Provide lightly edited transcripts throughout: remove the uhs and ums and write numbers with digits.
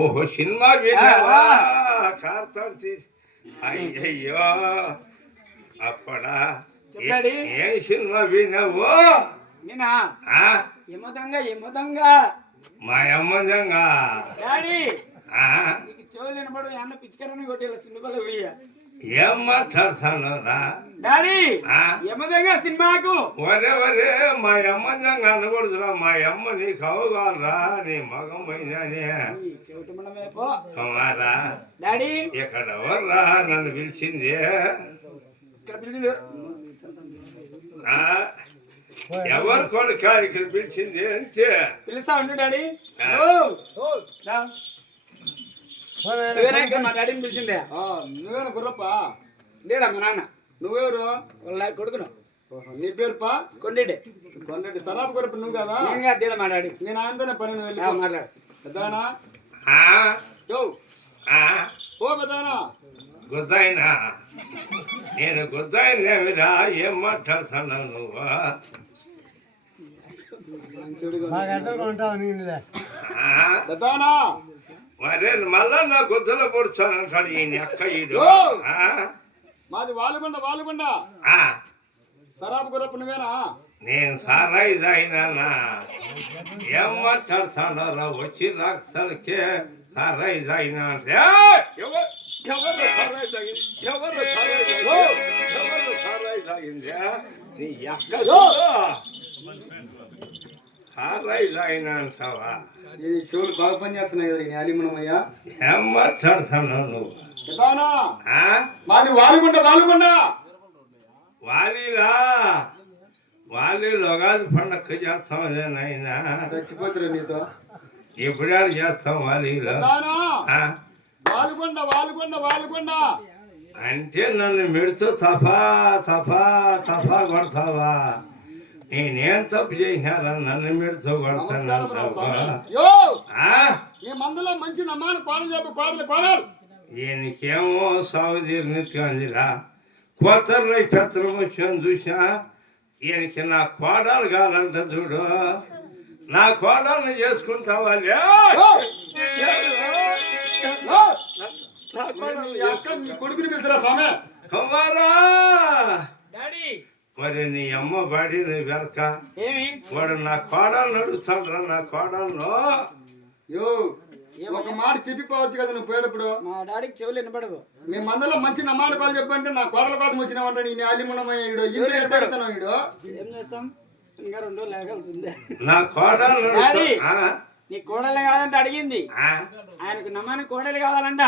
ఓహో సినిమా విన్నావా కార్తీక్ తీసి అయ్యయ్యో అప్పడా ఏం సినిమా విన్నావు ఏమోదంగా మా అమ్మదంగా చెవులు వినపడు అన్న పిచ్చికరని కొట్టేలా సినిమాలో పోయా ఏం మాట్లాడతాను రా డాడీ యమదంగా సినిమాకు ఒరే ఒరే మా అమ్మదంగా అనకూడదురా మా అమ్మ నీకు అవగాలరా నీ మగం పోయినానే కుమారా డాడీ ఇక్కడ ఎవర్రా నన్ను పిలిచింది ఎవరు కొడుక ఇక్కడ పిలిచింది అంతే పిలుస్తా ఉండు డాడీ మా డాడీని పిలిచిందే నువ్వేనా గుర్రప్ప లేడా మా నాన్న నువ్వెవరు వాళ్ళ కొడుకును నీ పేరు పా కొండేటి కొండటి సరాపు గురప్ప నువ్వు కదా నేను కాదు దేడా మా డాడీ నేను ఆయనతోనే పని నువ్వు వెళ్ళి మాట్లాడు పెద్దానా ఓ పెద్దానా గుద్దాయినా నేను గుద్దాయినా ఏం మాట్లాడుతున్నావు నువ్వు పెద్దానా మరే మళ్ళా నా గుద్దలో పొడుచానంటాడు ఈయన అక్క ఈడు మాది వాలుబండ సరాపు గురప్ప నువ్వేనా నేను సారాయి తాగినా ఏం మాట్లాడుతాడో వచ్చి రాక్షలకే సారాయి తాగినా అంటే ఎవరు సారాయి తాగింది నీ అక్క సారాయి తాగినా అంటావా షోలు బాగా పని చేస్తున్నాయి కదా నేను అలిమనమయ్యా ఏం మాట్లాడుతున్నావు నువ్వు మాది వాలుబండ వాలీలో కాదు పండగ చేస్తామనే నాయనా చచ్చిపోతురు నీతో ఎప్పుడాడు చేస్తాం వాలీలో వాలుబండ అంటే నన్ను మెడుతూ తఫా కొడతావా నేనేం తప్పు చేసినారా నన్ను మెడుతూ కొడతాను మందులో మంచి నమ్మాను కోడలు ఈయనకేమో సాగుదీరినట్టుగా అందిరా కోతర్రై పెత్తనం వచ్చాను చూసా ఈయనకి నా కోడలు కావాలంట చూడు నా కోడల్ని చేసుకుంటావా కొడుకుని పిలుచురా స్వామి కుమారా మరి నీ అమ్మ బాడీ నీ వెనక వాడు నా కోడలు నడుస్తాడు నా కోడలను ఒక మాట చెప్పిపోవచ్చు కదా నువ్వు పోయేటప్పుడు మా డాడీకి చెవులు వినపడవు మీ మందలో మంచి నమ్మాను కాలు చెప్పంటే నా కోడల కోసం వచ్చినావంటే నేను అలిమున్నమయ్యాడు ఏం చేస్తాం ఇంకా 2 రోజులు లేకాల్సిందే నా కోడలు నీ కోడలు కావాలంటే అడిగింది ఆయనకు నమ్మని కోడలు కావాలంట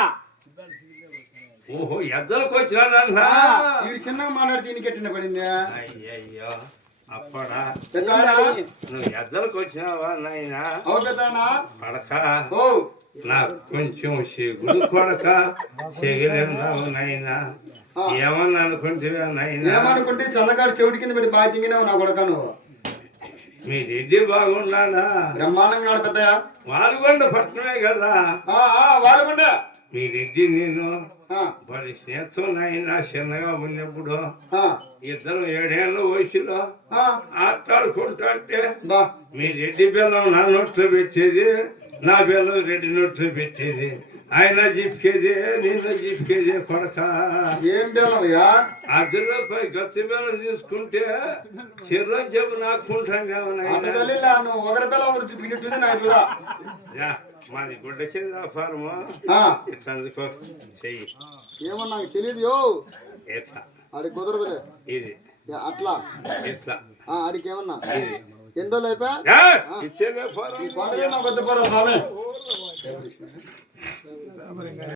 ఓహో ఎద్దరికి వచ్చినాడన్నా ఇది చిన్నగా మాట్లాడితే దీనికి ఎట్టిన పడింది అయ్యయ్యో అప్పడా నువ్వు ఎద్దరికి వచ్చినావా నాయనా పడక నాకు కొంచెం సిగుడు కొడక చెగిలిందావు నాయనా ఏమన్నా అనుకుంటేవా నాయనా ఏమనుకుంటే చల్లగాడు చెవిటి కింద పెట్టి బాగా తింగినావు నా కొడక నువ్వు మీ రెడ్డి బాగున్నాడా బ్రహ్మాండంగా పెద్దయా వాలుగొండ పట్టణమే కదా వాలుగొండ మీ రెడ్డి నేను వాడి స్నేహితులు నాయన చిన్నగా ఉన్నప్పుడు ఇద్దరు 7 ఏళ్ళ వయసులో ఆటాడుకుంటుంటే మీ రెడ్డి బెల్లం నా నోట్లో పెట్టేది నా బెల్లం రెడ్డి నోట్లో పెట్టేది ఆయన జిప్కేది నేను జిప్కేది కొడక ఏం బెల్లమయ్యా 10 రూపాయలు గచ్చి బెల్లం తీసుకుంటే చిర్రం చెప్పు నాకుంటాను ఒకరి బెల్లం మాది గుడ్డ కింద ఫార్ము ఇట్లా అందుకో చెయ్యి ఏమో నాకు తెలియదు ఎట్లా ఆడి కుదరదులే ఇది అట్లా ఎట్లా ఆడికి ఏమన్నా ఎన్ని రోజులు అయిపోయా ఇచ్చే స్వామి